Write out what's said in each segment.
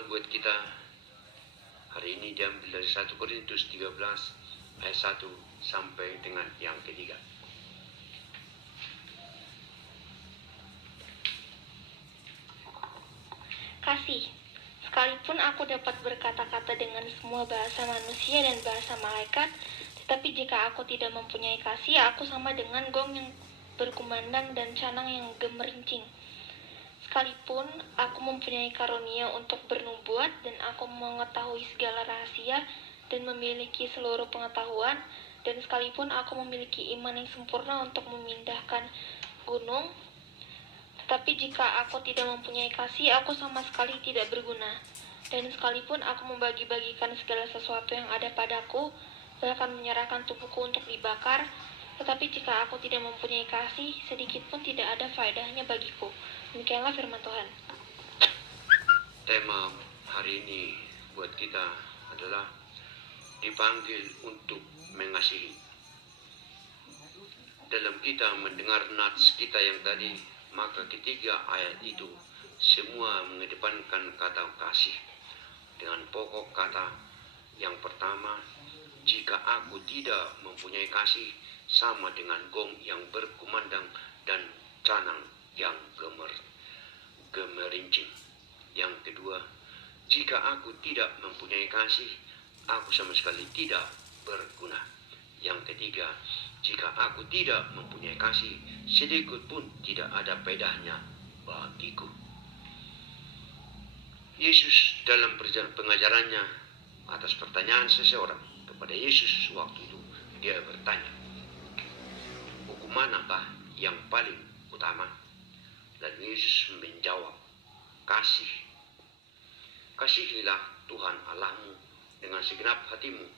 firman buat kita hari ini diambil dari 1 Korintus 13 ayat 1 sampai dengan yang ketiga. Kasih. Sekalipun aku dapat berkata-kata dengan semua bahasa manusia dan bahasa malaikat, tetapi jika aku tidak mempunyai kasih, aku sama dengan gong yang berkumandang dan canang yang gemerincing. Sekalipun aku mempunyai karunia untuk bernubuat dan aku mengetahui segala rahasia dan memiliki seluruh pengetahuan, dan sekalipun aku memiliki iman yang sempurna untuk memindahkan gunung, tetapi jika aku tidak mempunyai kasih, aku sama sekali tidak berguna. Dan sekalipun aku membagi-bagikan segala sesuatu yang ada padaku, bahkan menyerahkan tubuhku untuk dibakar, tetapi jika aku tidak mempunyai kasih, sedikit pun tidak ada faedahnya bagiku. Demikianlah firman Tuhan. Tema hari ini buat kita adalah dipanggil untuk mengasihi. Dalam kita mendengar nats kita yang tadi, maka ketiga ayat itu semua mengedepankan kata kasih dengan pokok kata yang pertama, jika aku tidak mempunyai kasih, sama dengan gong yang berkumandang dan canang yang gemerincing. Yang kedua, jika aku tidak mempunyai kasih, aku sama sekali tidak berguna. Yang ketiga, jika aku tidak mempunyai kasih, sedikit pun tidak ada bedanya bagiku. Yesus dalam pengajarannya atas pertanyaan seseorang kepada Yesus waktu itu, dia bertanya, hukum manakah yang paling utama? Lalu Yesus menjawab, kasih. Kasihilah Tuhan Allahmu dengan segenap hatimu,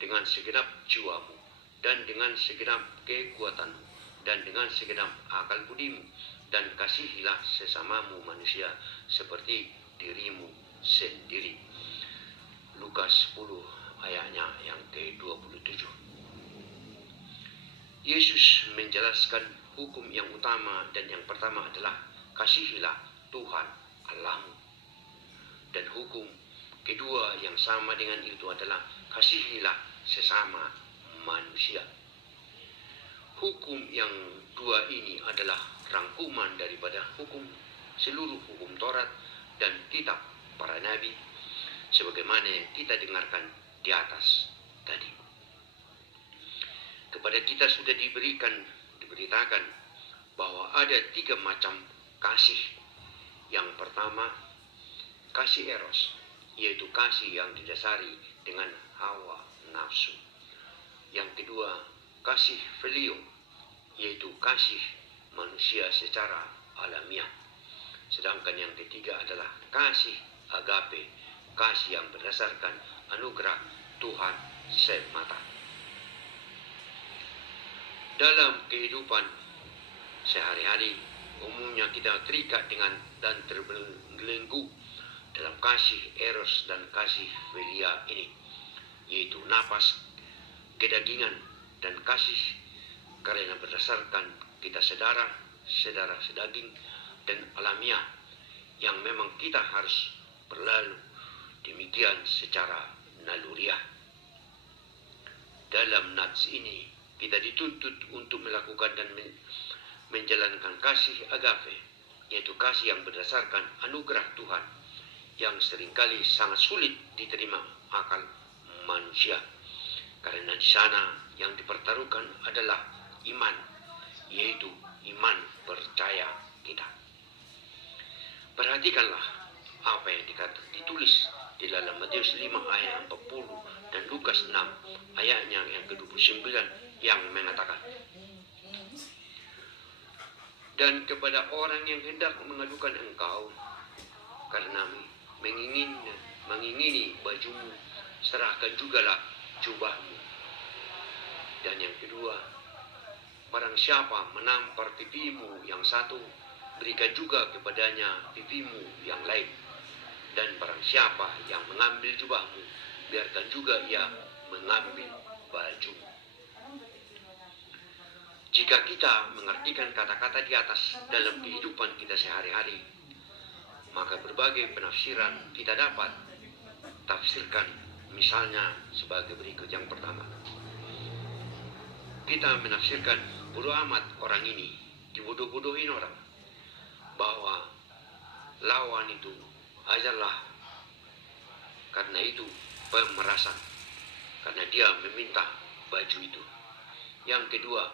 dengan segenap jiwamu, dan dengan segenap kekuatanmu, dan dengan segenap akal budimu, dan kasihilah sesamamu manusia seperti dirimu sendiri. Lukas 10 ayatnya yang ke-27. Yesus menjelaskan hukum yang utama dan yang pertama adalah kasihilah Tuhan Allahmu. Dan hukum kedua yang sama dengan itu adalah kasihilah sesama manusia. Hukum yang dua ini adalah rangkuman daripada seluruh hukum Taurat dan kitab para nabi, sebagaimana yang kita dengarkan di atas tadi. Kepada kita sudah diberitakan bahwa ada 3 macam kasih. Yang pertama, kasih eros, yaitu kasih yang didasari dengan hawa nafsu. Yang kedua, kasih filio, yaitu kasih manusia secara alamiah. Sedangkan yang ketiga adalah kasih agape, kasih yang berdasarkan anugerah Tuhan semata. Dalam kehidupan sehari-hari, umumnya kita terikat dengan dan terbelenggu dalam kasih eros dan kasih filia ini, yaitu napas, kedagingan, dan kasih karena berdasarkan kita sedara sedaging dan alamiah yang memang kita harus berlalu demikian secara naluriah. Dalam nats ini kita dituntut untuk melakukan dan menjalankan kasih agape, yaitu kasih yang berdasarkan anugerah Tuhan yang seringkali sangat sulit diterima akal manusia, karena di sana yang dipertaruhkan adalah iman, yaitu iman percaya kita. Perhatikanlah apa yang ditulis di dalam Matius 5 ayat 40 dan Lukas 6 ayatnya yang ke-29 yang mengatakan, dan kepada orang yang hendak mengadukan engkau karena mengingini bajumu, serahkan jugalah jubahmu. Dan yang kedua, barang siapa menampar pipimu yang satu, berikan juga kepadanya pipimu yang lain. Dan barang siapa yang mengambil jubahmu, biarkan juga ia mengambil bajumu. Jika kita mengartikan kata-kata di atas dalam kehidupan kita sehari-hari, maka berbagai penafsiran kita dapat tafsirkan, misalnya sebagai berikut. Yang pertama, kita menafsirkan bodoh amat orang ini, dibodoh-bodohin orang, bahwa lawan itu adalah karena itu pemerasan, karena dia meminta baju itu. Yang kedua,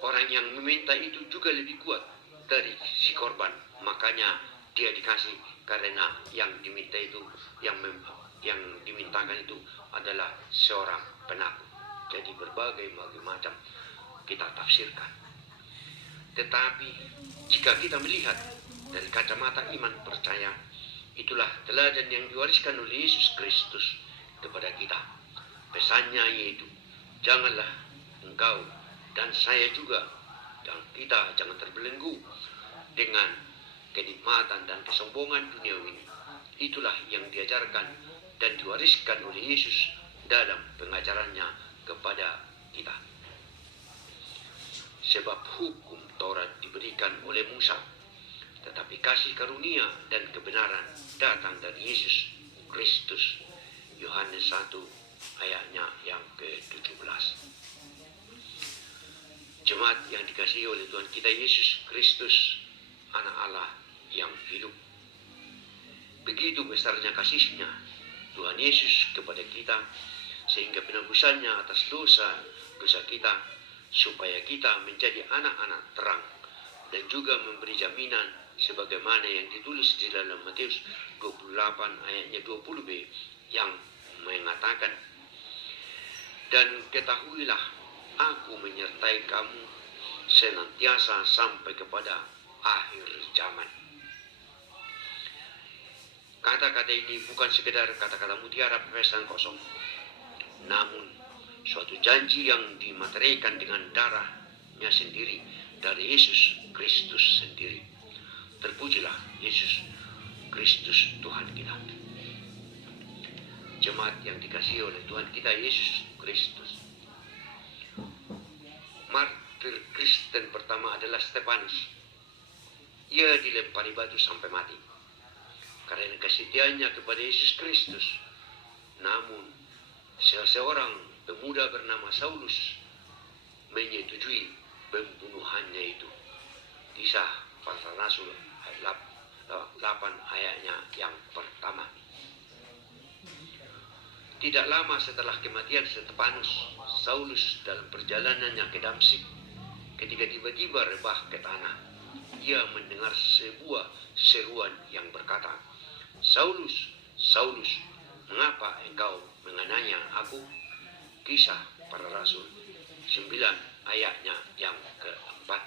orang yang meminta itu juga lebih kuat dari si korban, makanya dia dikasih karena yang diminta itu, yang dimintakan itu adalah seorang penakut. Jadi berbagai macam kita tafsirkan. Tetapi jika kita melihat dari kacamata iman percaya, itulah teladan yang diwariskan oleh Yesus Kristus kepada kita. Pesannya yaitu, janganlah engkau dan saya juga, dan kita jangan terbelenggu dengan kenikmatan dan kesombongan duniawi. Itulah yang diajarkan dan diwariskan oleh Yesus dalam pengajarannya kepada kita. Sebab hukum Taurat diberikan oleh Musa, tetapi kasih karunia dan kebenaran datang dari Yesus Kristus. Yohanes 1 ayatnya yang ke-17. Jemaat yang dikasihi oleh Tuhan kita Yesus Kristus, Anak Allah yang hidup. Begitu besarnya kasihnya Tuhan Yesus kepada kita, sehingga penebusannya atas dosa kita, supaya kita menjadi anak-anak terang, dan juga memberi jaminan sebagaimana yang ditulis di dalam Matius 28 ayatnya 20b yang mengatakan, dan ketahuilah, aku menyertai kamu senantiasa sampai kepada akhir zaman. Kata-kata ini bukan sekedar kata-kata mutiara pepesan kosong, namun suatu janji yang dimateraikan dengan darahnya sendiri dari Yesus Kristus sendiri. Terpujilah Yesus Kristus Tuhan kita. Jemaat yang dikasihi oleh Tuhan kita Yesus Kristus, martir Kristen pertama adalah Stefanus. Ia dilempari batu sampai mati karena kesetiaannya kepada Yesus Kristus. Namun seorang pemuda bernama Saulus menyetujui pembunuhannya itu. Kisah Para Rasul 8 ayatnya yang pertama. Tidak lama setelah kematian Stefanus, Saulus dalam perjalanannya ke Damsyik, ketika tiba-tiba rebah ke tanah, ia mendengar sebuah seruan yang berkata, Saulus, Saulus, mengapa engkau menganiaya aku? Kisah Para Rasul 9 ayatnya yang keempat.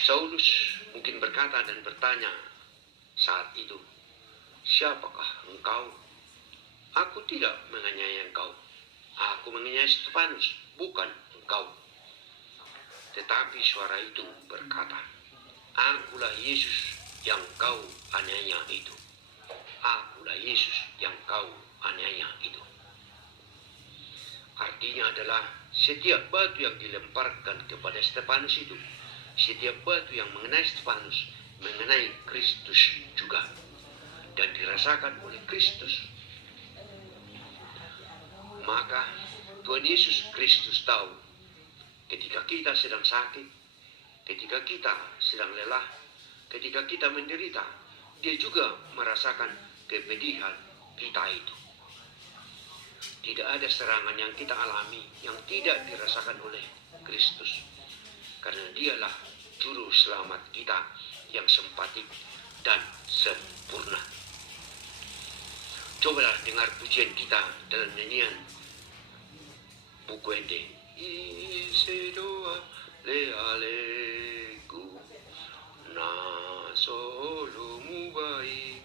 Saulus mungkin berkata dan bertanya saat itu, siapakah engkau? Aku tidak menganiaya engkau. Aku menganiaya Stefanus, bukan engkau. Tetapi suara itu berkata, akulah Yesus yang kau aniaya itu. Akulah Yesus yang kau aniaya itu. Artinya adalah setiap batu yang dilemparkan kepada Stefanus itu, setiap batu yang mengenai Stefanus mengenai Kristus juga, dan dirasakan oleh Kristus. Maka Tuhan Yesus Kristus tahu ketika kita sedang sakit, ketika kita sedang lelah, ketika kita menderita, dia juga merasakan kepedihan kita itu. Tidak ada serangan yang kita alami yang tidak dirasakan oleh Kristus, karena dialah juru selamat kita yang sempatik dan sempurna. Cobalah dengar pujian kita dalam nyanyian buku ende. Isedoa le aleku na solo mubai,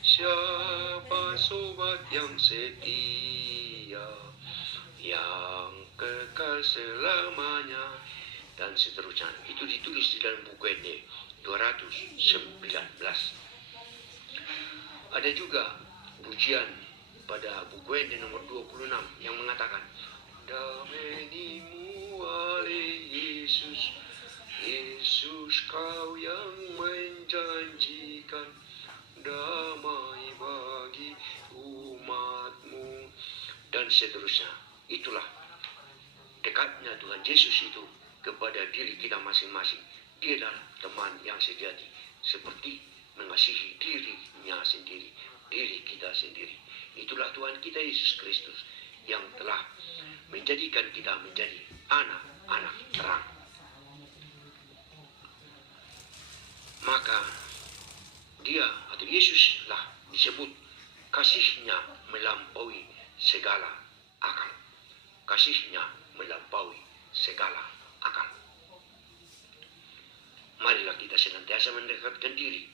siapa sobat yang setia, yang kekal selamanya, dan seterusnya. Itu ditulis di dalam buku ende 219. Ada juga pujian pada buku ende nomor 26 yang mengatakan, Damenimu ale Yesus Yesus, kau yang menjanjikan damai bagi umatmu, dan seterusnya. Itulah dekatnya Tuhan Yesus itu kepada diri kita masing-masing. Dia adalah teman yang sejati, seperti mengasihi dirinya sendiri, diri kita sendiri. Itulah Tuhan kita Yesus Kristus yang telah menjadikan kita menjadi anak-anak terang. Maka dia atau Yesuslah disebut kasihnya melampaui segala akal. Kasihnya melampaui segala akal. Marilah kita senantiasa mendekatkan diri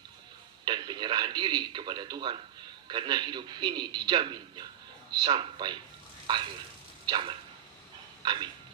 dan penyerahan diri kepada Tuhan, karena hidup ini dijaminnya sampai akhir zaman. Amin.